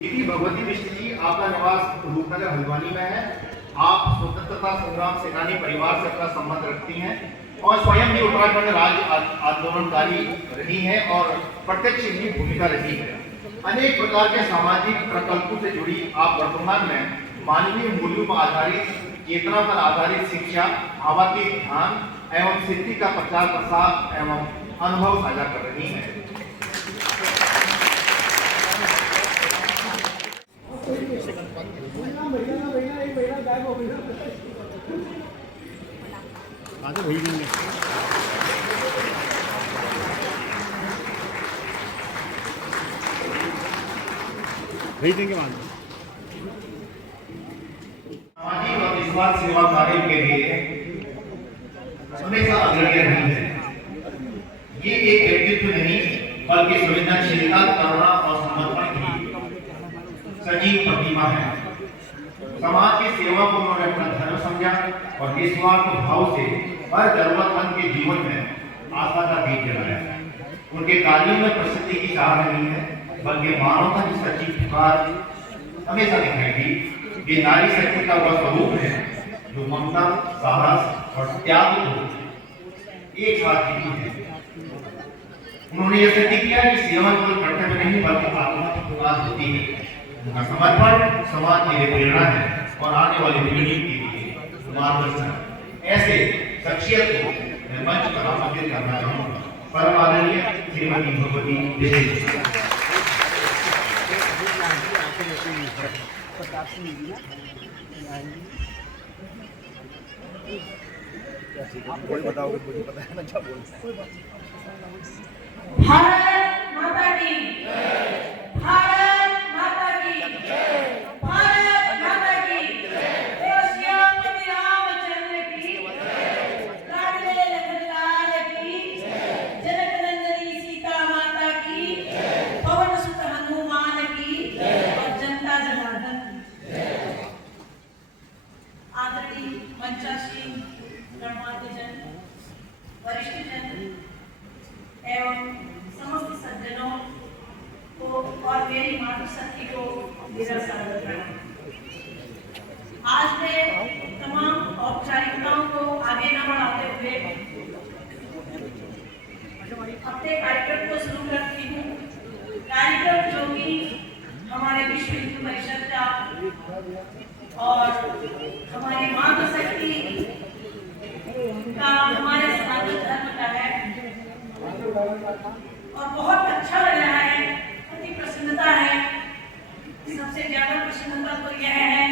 दीदी भगवती मिश्र जी, आपका निवास रूपनगर हल्द्वानी में है। आप स्वतंत्रता संग्राम सेनानी परिवार से अपना संबंध रखती हैं और स्वयं भी उत्तराखंड राज्य आंदोलनकारी रही हैं और प्रत्यक्ष इनकी भूमिका रही है। अनेक प्रकार के सामाजिक प्रकल्पों से जुड़ी आप वर्तमान में मानवीय मूल्यों पर आधारित, चेतना पर आधारित शिक्षा, भावात्मक ध्यान एवं सिद्धि का प्रचार प्रसार एवं अनुभव साझा कर रही हैं। वही देंगे मान सामाजिक और निस्वार्थ सेवा कार्य के लिए हमेशा अग्रणी रही है। ये एक व्यक्तित्व नहीं बल्कि संवेदनशीलता, करुणा और समर्पण की सजीव प्रतिमा है। समाज की सेवा को उन्होंने अपना धर्म समझा और निस्वार्थ भाव से हर जरूरतमंद के जीवन में आशा का दीप जलाया। उनके कार्यों में प्रसिद्धि की चाह नहीं है बल्कि मानवता की सच्ची पुकार हमेशा दिखाई दी। ये नारी शक्ति का वह स्वरूप है जो ममता, साहस और त्याग को एक साथ जीती है। उन्होंने यह सिद्ध किया कि सेवा केवल कर्तव्य नहीं बल्कि आत्मा की पुकार होती है। उनका समर्पण समाज के लिए प्रेरणा है और आने वाली पीढ़ी के लिए मार्गदर्शन। ऐसे शख्सियत को मैं मंच पर आमंत्रित करना चाहूँगा। परम आदरणीय श्रीमती भगवती मिश्र। बताओगे मुझे पता है ना क्या बोलते हैं। भारत माता की जय, भारत माता की जय, भारत माता की जय, श्यामपति रामचंद्र की जय, लाडले लखनलाल की जय, जनक नंदनी सीता माता की जय, पवन सुत हनुमान की जय और जनता जनार्दन की जय। आदरणीय मंचासीन गणमान्य जन, वरिष्ठ जन एवं समस्त सज्जनों को और मेरी मातृशक्ति को मेरा स्वागत करना। आज मैं तमाम औपचारिकताओं को आगे न बढ़ाते हुए अपने कार्यक्रम को शुरू करती हूँ। कार्यक्रम जो कि हमारे विश्व हिंदू परिषद का और हमारी मातृशक्ति का, हमारे सनातन धर्म का है और बहुत अच्छा लग रहा है, अति प्रसन्नता है। सबसे ज्यादा प्रसन्नता तो यह है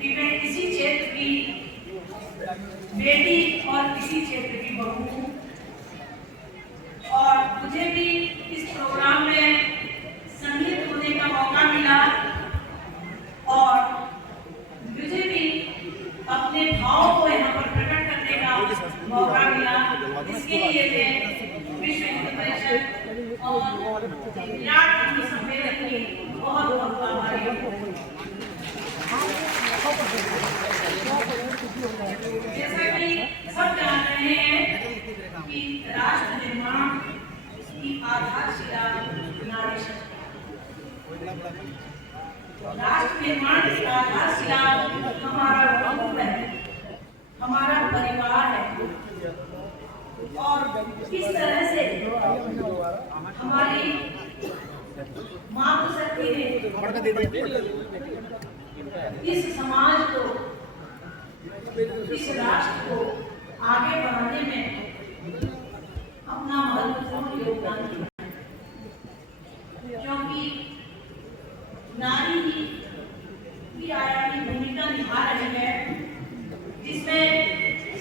कि मैं इसी क्षेत्र की बेटी और इसी क्षेत्र की बहू हूँ और मुझे भी इस प्रोग्राम में सम्मिलित होने का मौका मिला और मुझे भी अपने भाव को यहाँ पर प्रकट करने का मौका मिला। इसके लिए मैं विश्व हिंदू परिषद और विराट हिंदू सम्मेलन की बहुत बहुत आभारी हूँ। जैसा कि सब जान रहे हैं कि राष्ट्र निर्माण की आधारशिला नारी शक्ति। राष्ट्र निर्माण की आधारशिला हमारा कुटुंब है, हमारा परिवार है और किस तरह से हमारी मातृशक्ति ने इस समाज को, इस राष्ट्र को आगे बढ़ाने में अपना महत्वपूर्ण योगदान दिया, क्योंकि नारी ही आयामी भूमिका निभा रही है जिसमें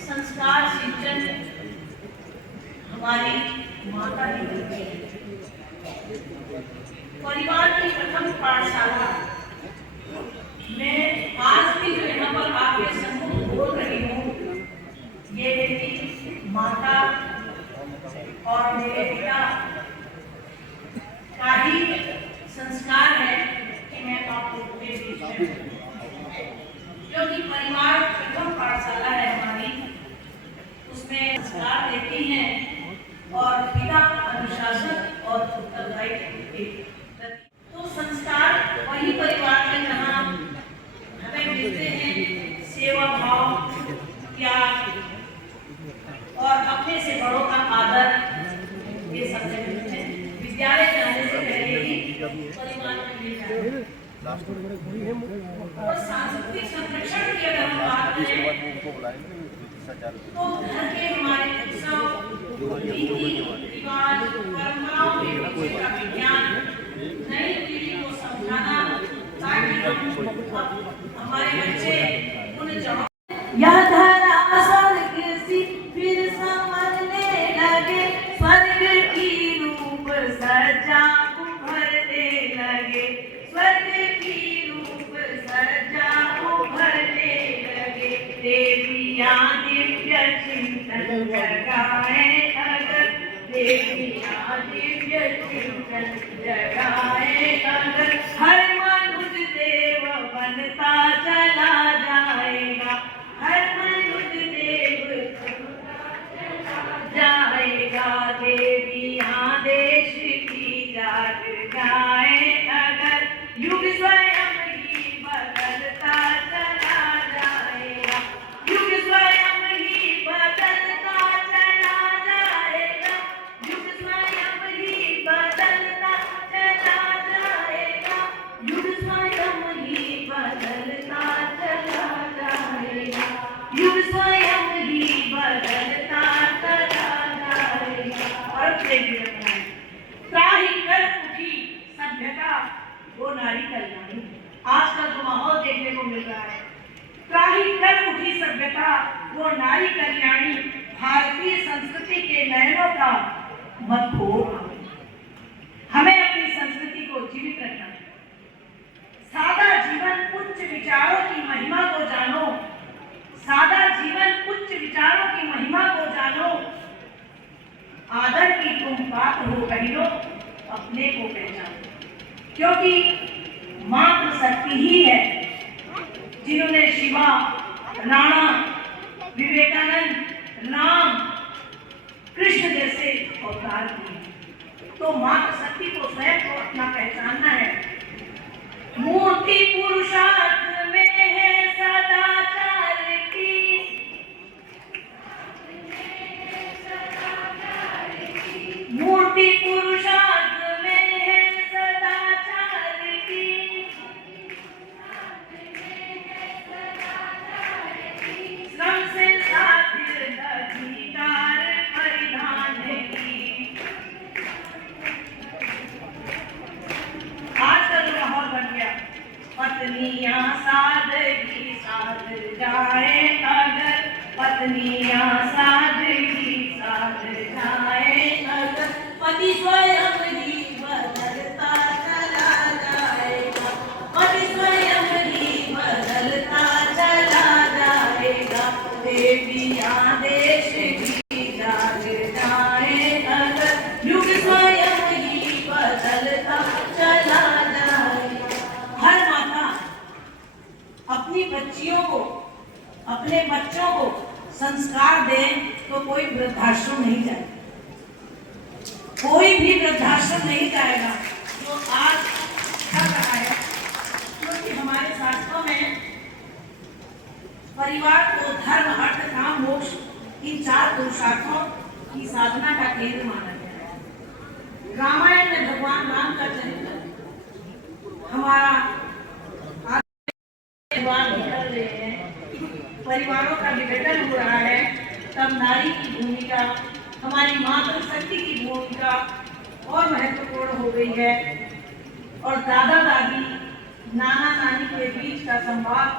संस्कार सिंचन हमारी माता ही करती है। परिवार की प्रथम पाठशाला मैं आज भी जो यहाँ पर आपके सम्मुख बोल रही हूँ, ये मेरी माता और मेरे पिता का ही संस्कार है कि मैं आपको बीच में, क्योंकि परिवार प्रथम पाठशाला है हमारी, उसमें संस्कार देती हैं और पिता अनुशासन और उत्तरदायित्व के। तो संस्कार वही जाए। और सांस्कृतिक संरक्षण की अगर हम बात करें तो घर के हमारे उत्सव, रीति रिवाज, परंपराओं के पीछे का विज्ञान नई पीढ़ी को समझाना ताकि हमारे बच्चे उन जवाब यह धरा स्वर्ग सी फिर संवरने लगे, स्वर्ग की रूप सज्जा उभरने लगे, स्वर्ग की रूप सज्जा उभरने लगे। देवियां दिव्य चिंतन जगाए अगर, देवियां दिव्य चिंतन जगाए अगर, हर मनुष्य देव बनता चला जाएगा, हर मनुष्य देव जाएगा। देवियां देश की जाग जाए अगर, युग स्वयं ही बदलता चला जाएगा, युग स्वयं ही बदलता चला जाएगा, युग स्वयं ही बदलता चला जाएगा, युग स्वयं ही बदलता चला जाएगा, युग स्वयं ही बदलता चला जाएगा। और त्राही कर उठी सभ्यता वो नारी कल्याणी। आजकल जो माहौल देखने को मिल रहा है, त्राही कर उठी सभ्यता वो नारी कल्याणी, भारतीय संस्कृति के नयनों का मत खो। हमें अपनी संस्कृति को जीवित रखना है। सादा जीवन उच्च विचारों की महिमा को जानो, सादा जीवन उच्च विचारों की महिमा को जानो, आदर की तुम बात हो बहनों, अपने को पहचानो। क्योंकि मात्र शक्ति ही है जिन्होंने शिवा, राणा, विवेकानंद, राम, कृष्ण जैसे अवतार किए। तो मात्र शक्ति को स्वयं को अपना पहचानना है। मूर्ति पुरुषार्थ में है सदाचार की, मूर्ति पुरुषार्थ में है सदाचार की, श्रम से साधित अधिकार परिधान की। आजकल जो माहौल बन गया, पत्नियां सादगी साध जाए अगर, पत्नियां सादगी साध जाए अगर, पति स्वयं ही बदलता चला जाएगा, पति स्वयं ही बदलता चला जाएगा। देवियां देश की जाग जाए अगर, युग स्वयं ही बदलता चला जाएगा। हर माता अपनी बच्चियों को, अपने बच्चों को संस्कार दे तो कोई वृद्धाश्रम नहीं जाएगा, कोई भी वृद्धाश्रम नहीं जाएगा जो आज कर रहा है। क्योंकि हमारे शास्त्रों में परिवार को धर्म, अर्थ, काम, मोक्ष इन 4 पुरुषार्थों की साधना का केंद्र माना गया है। रामायण में भगवान राम का चरित्र हमारा निकल रहे हैं, परिवारों का विघटन हो रहा है, तब नारी की भूमिका, हमारी मातृशक्ति की भूमिका और महत्वपूर्ण हो गई है। और दादा दादी, नाना नानी के बीच का संवाद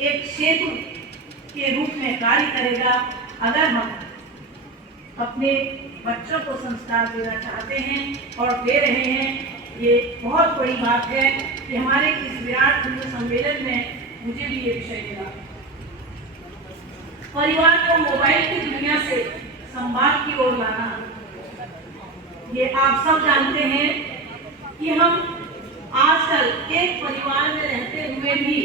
एक सेतु के रूप में कार्य करेगा। अगर हम अपने बच्चों को संस्कार देना चाहते हैं और दे रहे हैं, ये बहुत बड़ी बात है कि हमारे इस विराट हिंदू सम्मेलन में मुझे भी ये विषय मिला। परिवार को मोबाइल की दुनिया से संवाद की ओर लाना। ये आप सब जानते हैं कि हम आजकल एक परिवार में रहते हुए भी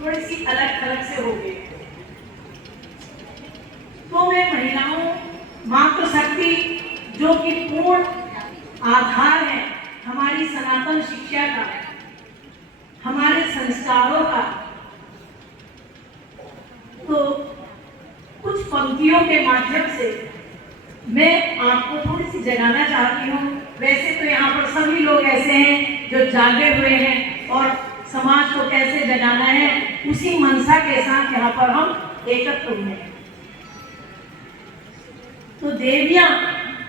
थोड़ी सी अलग थलग से हो गए। तो मैं महिलाओं, मातृशक्ति जो कि पूर्ण आधार है हमारी सनातन शिक्षा का, हमारे संस्कारों का, तो कुछ पंक्तियों के माध्यम से मैं आपको थोड़ी सी जगाना चाहती हूँ वैसे तो यहाँ पर सभी लोग ऐसे हैं जो जागे हुए हैं और समाज को कैसे जगाना है उसी मनसा के साथ यहाँ पर हम एकत्र हुए हैं। तो देवियां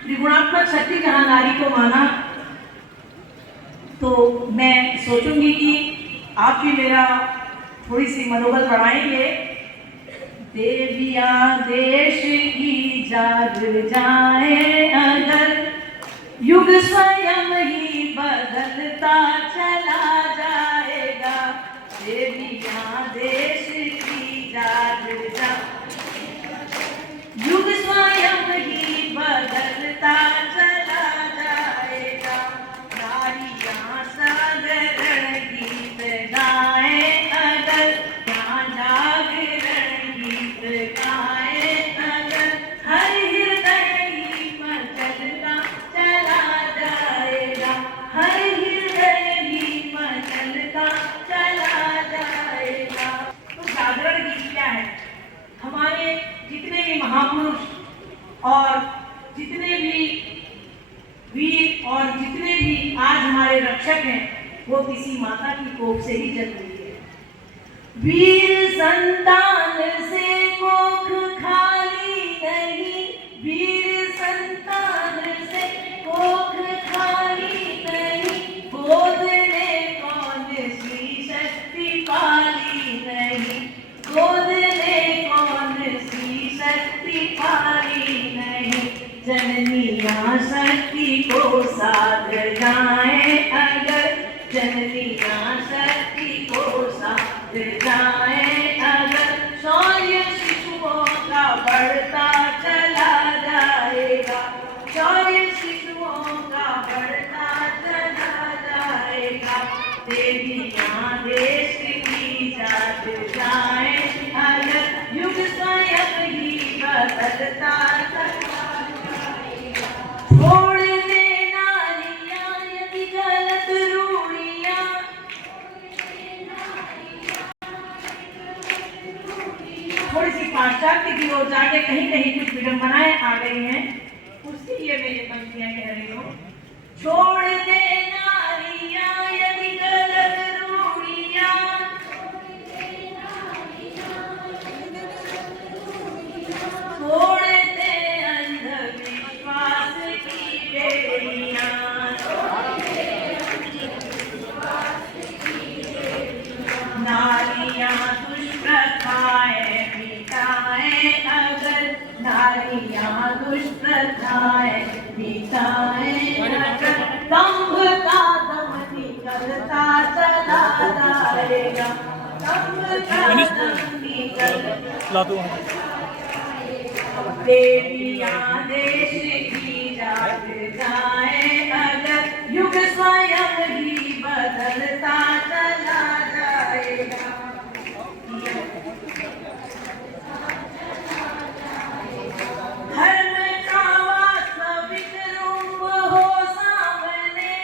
त्रिगुणात्मक शक्ति जहाँ नारी को माना, तो मैं सोचूंगी कि आप भी मेरा थोड़ी सी मनोबल बढ़ाएंगे। देवियां देश की जाग जाए अगर, युग स्वयं ही बदलता चला जाएगा। देवियां देश की जाग जाए, युग स्वयं ही बदलता चला जाएगा। नारियां जागरण गीत गाए अगर, यहाँ जागरण गीत गाए अगर, हर हृदय ही मचलता चला जाएगा। हर हृदय ही मचलता चला जाएगा। तो जागरण गीत क्या है? हमारे जितने भी महापुरुष और जितने भी वीर और जितने भी आज हमारे रक्षक हैं, वो किसी माता की कोख से ही जन्म लिए हैं। वीर संतान से कोख खाली नहीं, वीर संतान से कोख खाली नहीं, गोद ने कौन सी शक्ति पाली नहीं, गोद ने कौन सी शक्ति पाली नहीं। जननियां शक्ति को साध जाए अगर, जननियां शक्ति को साध जाए अगर, शौर्य शिशुओं का बढ़ता चला जाएगा। शौर्य शिशुओं का बढ़ता चला जाएगा। देवियां देश की जाग जाए अगर, युग स्वयं ही बदलता चला जाएगा। छोड़ दे नारियां यदि गलत रूढ़ियां, थोड़ी सी पाश्चात्य की ओर जाके कहीं कहीं कुछ विडंबनाएं आ गई हैं, उसके लिए मैं ये पंक्तियां कह रही हूँ। छोड़ दे नारियां यदि गलत रूढ़ियां, छोड़ दे अंधविश्वास की बेड़ियां, नारियां दुष्प्रथाएं मिटाएं अगर, नारियां दुष्प्रथाएं मिटाएं अगर, दंभ का दम निकलता चला जाएगा। दंभ का दम निकलता, देवियां देश की जाग जाए अगर, युग स्वयं ही बदलता चला जाएगा। धर्म का वास्तविक रूप हो सामने,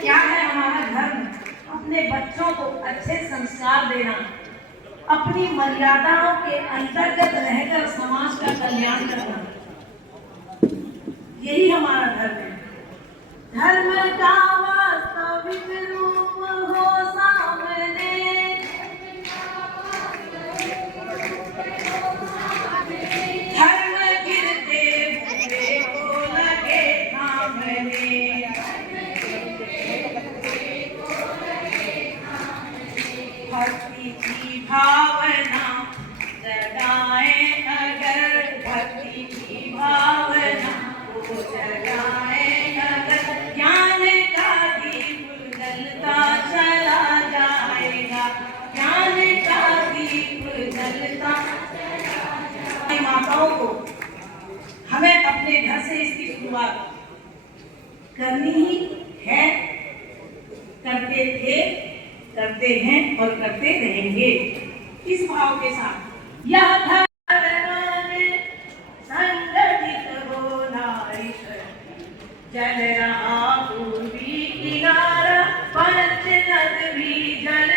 क्या है हमारा धर्म? अपने बच्चों को अच्छे संस्कार देना, अपनी मर्यादाओं के अंतर्गत रहकर समाज का कल्याण करना, यही हमारा धर्म है। धर्म का वास्तविक रूप हो सामने, धर्म गिरते हुए को लगे थामने, भक्ति की भावना जगाए अगर, भक्ति की भावना को जगाए अगर, ज्ञान का दीप जलता चला जाएगा। ज्ञान का दीप जलता चला जाएगा। माताओं को हमें अपने घर से इसकी शुरुआत करनी ही है, करते थे, करते हैं और करते रहेंगे। इस भाव के साथ यह धर्म संगठित हो नारी शक्ति, चल रहा पूर्वी किनारा, पंच नद भी जल